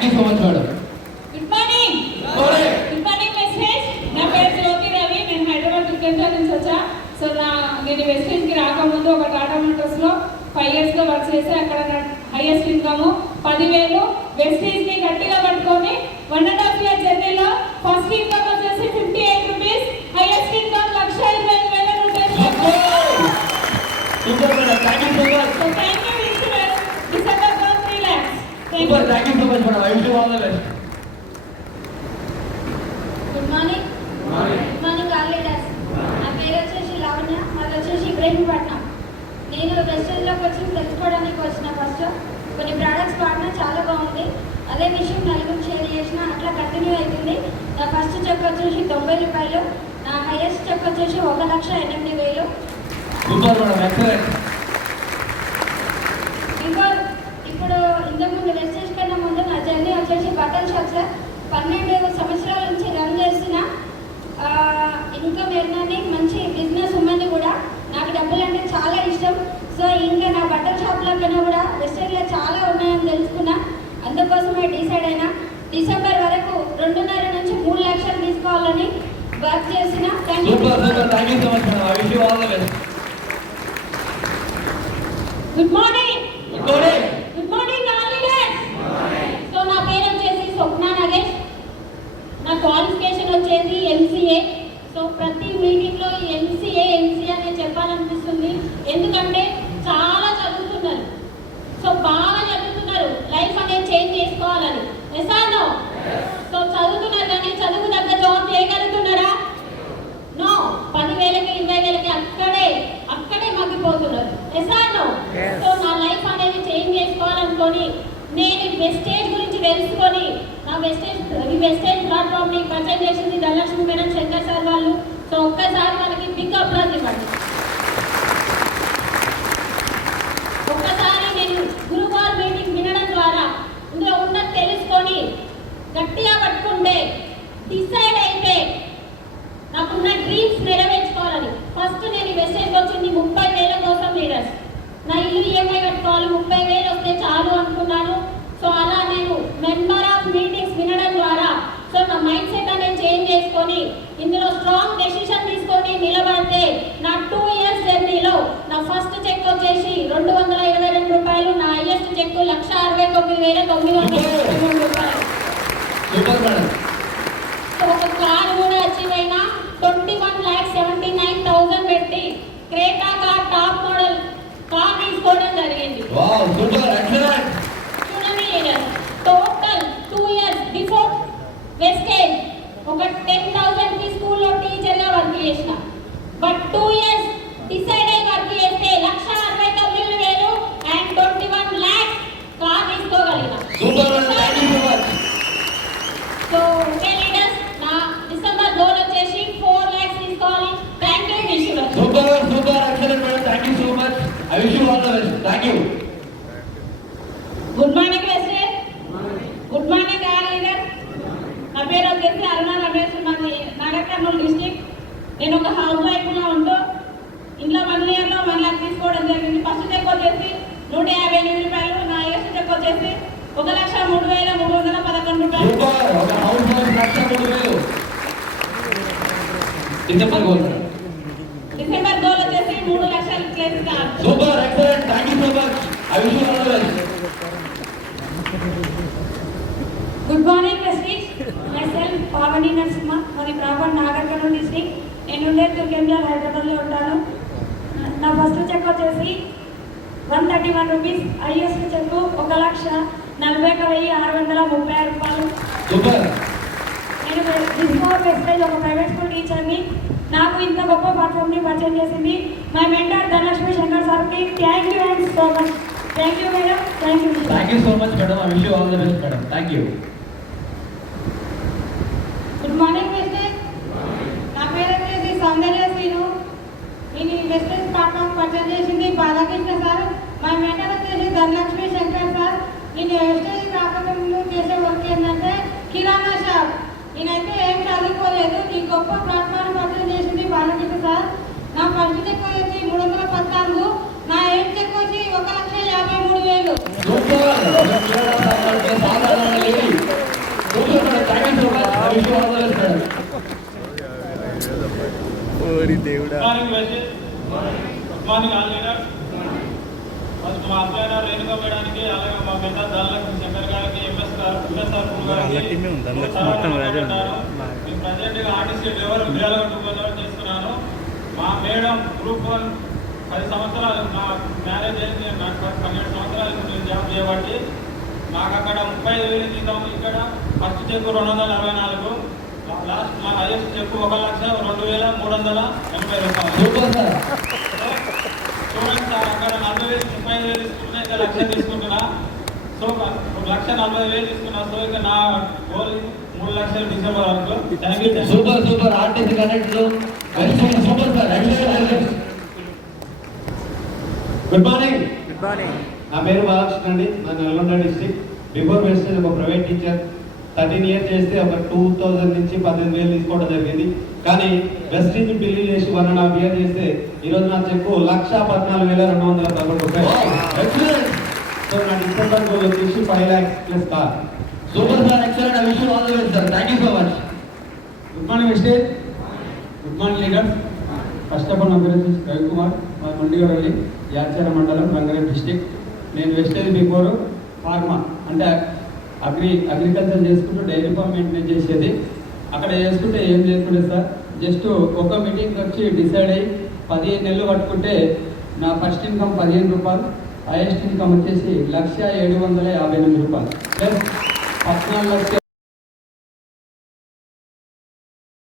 Thank you so much madam good morning. Good morning message నా పేరు జ్యోతి రవి. నేను హైదరాబాద్ దుర్గంజా నుంచి వచ్చా. సో నా నేను వెస్టేజ్కి రాకముందు ఒక టాటా మోటార్స్లో ఫైవ్ ఇయర్స్గా వర్క్ చేసి అక్కడ నా హైయెస్ట్ ఇన్కమ్ పదివేలు వెస్టేజ్ని గట్టిగా పట్టుకొని వన్ అండ్ హాఫ్ ఇయర్ జర్నీలో ఫస్ట్ ఇన్కమ్ వచ్చేసి fifty eight rupees highest income లక్ష ఇరవై ఐదు వేల రూపాయలు super madam thank you so much so thank you insurance December three lakhs thank madam I wish you all the best good morning good morning all leaders నా పేరు వచ్చేసి లావణ్య మాది వచ్చేసి ఇబ్రహీంపట్నం. నేను వెస్టర్న్లోకి వచ్చి తెలుసుకోవడానికి వచ్చిన ఫస్ట్ కొన్ని ప్రోడక్ట్స్ వాడినా చాలా బాగుంది. అదే విషయం నలుగురు షేర్ చేసిన అట్లా కంటిన్యూ అవుతుంది నా ఫస్ట్ చెక్ వచ్చేసి తొంభై రూపాయలు. నా హైయెస్ట్ చెక్ వచ్చేసి ఒక లక్ష ఎనిమిది వేలు. సూపర్ మేడం ఎక్సలెంట్ ఇంకో ఇప్పుడు ఇంతకుముందు వెస్టేజ్ షాప్ సార్. పన్నెండు సంవత్సరాల నుంచి రన్ చేసిన ఇన్కమ్ ఎర్నని మంచి బిజినెస్ ఉన్నది కూడా నాకు డబ్బులు అంటే చాలా ఇష్టం. సో ఇంకా నా బట్టల షాప్లో కన్నా కూడా వెస్టేజ్లో చాలా ఉన్నాయని తెలుసుకున్నా. అందుకోసమే డిసైడ్ అయినా. డిసెంబర్ వరకు రెండున్నర నుంచి మూడు లక్షలు తీసుకోవాలని వర్క్ చేసిన. Thank you super super thank you so much madam I wish you all the best good morning good morning good morning all leaders so నా పేరు వచ్చేసి స్వప్న నగేష్ నా క్వాలిఫికేషన్ వచ్చేసి ఎంసీఏ సో ప్రతి మీటింగ్లో ఎంసీఏ ఎంసీఏ అనే చెప్పాలనిపిస్తుంది. ఎందుకంటే చాలా చదువుతున్నారు. సో బాగా చదువుతున్నారు. లైఫ్ అనేది చేంజ్ చేసుకోవాలని. ఎసానో సో చదువుతున్నారు కానీ చదువు తగ్గ జాబ్ చేయగలుగుతున్నారా? నో పదివేలకి ఇరవై వేలకి అక్కడే అక్కడే మగ్గిపోతున్నారు. ఎసానో సో నా లైఫ్ అనేది చేంజ్ చేసుకోవాలనుకొని నేను వెస్టేజ్ గురించి తెలుసుకొని నా వెస్టేజ్ ఈ వెస్టేజ్ ప్లాట్ఫామ్ని పరిచయం చేసింది ధనలక్ష్మి మేడం శంకర్ సార్ వాళ్ళు. సో ఒక్కసారి వాళ్ళకి బిగ్ అప్లాజ్ ఇవ్వండి. ఒక్కసారి నేను గురువారం మీటింగ్ వినడం ద్వారా ఇందులో ఉన్నది తెలుసుకొని గట్టిగా పట్టుకుంటే డిసైడ్ అయితే నాకున్న డ్రీమ్స్ నెరవేర్చుకోవాలని. ఫస్ట్ నేను మెసేజ్ వచ్చింది ముప్పై నా ఇల్లు ఈఎంఐ కట్టుకోవాలి ముప్పై వేలు వస్తే చాలు అనుకున్నాను. సో అలా నేను మెంబర్ ఆఫ్ మీటింగ్స్ వినడం ద్వారా సో నా మైండ్ సెట్ అనేది చేంజ్ చేసుకొని ఇందులో స్ట్రాంగ్ డెసిషన్ తీసుకొని నిలబడితే నా టూ ఇయర్స్ జర్నీలో నా ఫస్ట్ చెక్ వచ్చేసి రెండు వందల ఇరవై రెండు రూపాయలు నా హైయెస్ట్ చెక్ లక్ష అరవై తొమ్మిది వేల తొమ్మిది వందల ఇరవై రెండు రూపాయలు సూపర్ మేడం సో ఒక కార్ కూడా అచీవ్ అయినా twenty one lakh seventy nine thousand పెట్టి Creta car top model car తీసుకోవడం జరిగింది వావ్ సూపర్ ఎక్సలెంట్ చూడండి leaders total two years before Vestige ఒక టెన్ థౌసండ్కి స్కూల్లో టీచర్గా వర్క్ చేసిన బట్ టూ ఇయర్స్ డిసైడ్ అయి వర్క్ చేస్తే లక్ష అరవై తొమ్మిది వేలు and twenty one lakhs car తీసుకోగలిగిన super madam thank you so much so okay leaders నా డిసెంబర్ గోల్ వచ్చేసి ఫోర్ ల్యాక్స్ తీసుకోవాలి thank you insurance super super excellent madam thank you so much I wish you all the best thank you good morning వెస్టర్ good morning all leader నా పేరు వచ్చేసి అరుణ రమేష్ నాది Nagar Kurnool district. నేను ఒక house వైఫ్గా ఉంటూ ఇంట్లో వన్ ఇయర్లో వన్ ల్యాక్ తీసుకోవడం జరిగింది. ఫస్ట్ చెక్ వచ్చేసి నూట యాభై ఎనిమిది రూపాయలు నా నెక్స్ట్ చెక్ వచ్చేసి ఒక లక్ష మూడు వేల మూడు వందల పదకొండు రూపాయలు. December goal madam December goal. వచ్చేసి మూడు లక్షలు super excellent. Thank you so much. I wish you good morning Vestige myself Pavani Narasimha మరి ప్రాపర్ నాగర్ కర్నూలు డిస్టిక్ నేను ఉండేది దుర్గంజాల్ హైదరాబాద్లో ఉంటాను. నా ఫస్ట్ చెక్ వచ్చేసి one thirty one rupees. Highest check ఒక లక్ష నలభై ఒక వెయ్యి ఆరు వందల ముప్పై ఆరు రూపాయలు. నేను వెస్టేజ్ ఒక ప్రైవేట్ స్కూల్ టీచర్ని నాకు ఇంత గొప్ప ప్లాట్ఫామ్ని పరిచయం చేసింది. మై మెంటర్ ధనలక్ష్మి శంకర్ సార్కి. Thank you and so much thank you madam thank you thank you so much madam I wish you all the best madam thank you good morning Vestige నా పేరు వచ్చేసి సౌందర్య శ్రీను. నేను ఈ వెస్టేజ్ ప్లాట్ఫామ్ పర్చేజ్ చేసింది Balakrishna sir. మా mentor వచ్చేసి Dhanalakshmi Shankar sir. నేను Vestige కాకముందు చేసే వర్క్ ఏంటంటే కిరాణా షాప్. నేనైతే ఏం చదువుకోలేదు. ఈ గొప్ప ప్లాట్ఫామ్ పర్చేజ్ చేసింది బాలకృష్ణ సార్. నా ఫస్ట్ చెక్ వచ్చి మూడు వందల పద్నాలుగు. నా వచ్చి ఒక లక్ష యాభై మూడు వేలు. ఓరి దేవుడా మార్నింగ్ ఆల్ లీడర్ మా అధ్యయన రేణుక మేడానికి అలాగే మా పెద్ద శంకర్ గారికి ఎంఎస్ గారు సార్ ప్రజెంట్గా ఆర్టీసీ డ్రైవర్ బిర్యాల చేస్తున్నాను మా మేడం గ్రూప్ వన్ పది సంవత్సరాలు మా మ్యారేజ్ అయింది నాకు పన్నెండు సంవత్సరాలు నేను జాబ్ చేయబట్టి. మాకు అక్కడ ముప్పై ఐదు వేలు జీతం ఇక్కడ. ఫస్ట్ చెక్ రెండు వందల అరవై నాలుగు. లాస్ట్ మా హైయెస్ట్ చెక్ ఒక లక్ష రెండు వేల మూడు వందల ఎనభై రూపాయలు. చూడండి సార్ అక్కడ నలభై వేలు ముప్పై ఐదు వేలు తీసుకుంటున్నా ఇక్కడ లక్ష తీసుకుంటున్నా. సో ఒక లక్ష నలభై వేలు తీసుకున్నా సో ఇక నా గోల్ మూడు లక్షలు డిసెంబర్ వరకు. Thank you super super. Artist connect super sir. Good morning good morning నా పేరు బాలకృష్ణ అండి. నా నల్గొండ డిస్టిక్. బిఫోర్ వెస్టేజ్ ఒక ప్రైవేట్ టీచర్ థర్టీన్ ఇయర్స్ చేస్తే ఒక టూ థౌజండ్ నుంచి పద్దెనిమిది వేలు తీసుకోవడం జరిగింది. కానీ వెస్టీజ్ బిల్లు చేసి వన్ అండ్ హాఫ్ ఇయర్ చేస్తే ఈరోజు నా చెక్కు లక్ష పద్నాలుగు వేల రెండు వందల పదకొండు రూపాయలు. సో నా డిసెంబర్ గోల్ వచ్చేసి five lakhs plus car super sir excellent I wish all the best sir thank you so much good morning Vestige good morning leaders first of all నా పేరు రవికుమార్ మా మండిగడలి యాచార మండలం రంగారెడ్డి డిస్టిక్. నేను వెస్టేజ్ బిఫోర్ ఫార్మా అంటే agri agriculture చేసుకుంటూ dairy farm maintain చేసేది. అక్కడ చేసుకుంటే ఏం చేసుకుంటే సార్ జస్ట్ ఒక మీటింగ్ వచ్చి డిసైడ్ అయ్యి పదిహేను నెలలు పట్టుకుంటే నా ఫస్ట్ ఇన్కమ్ పదిహేను రూపాయలు హైయెస్ట్ ఇన్కమ్ వచ్చేసి లక్ష ఏడు వందల యాభై ఎనిమిది రూపాయలు. ప్లస్ పద్నాలుగు లక్ష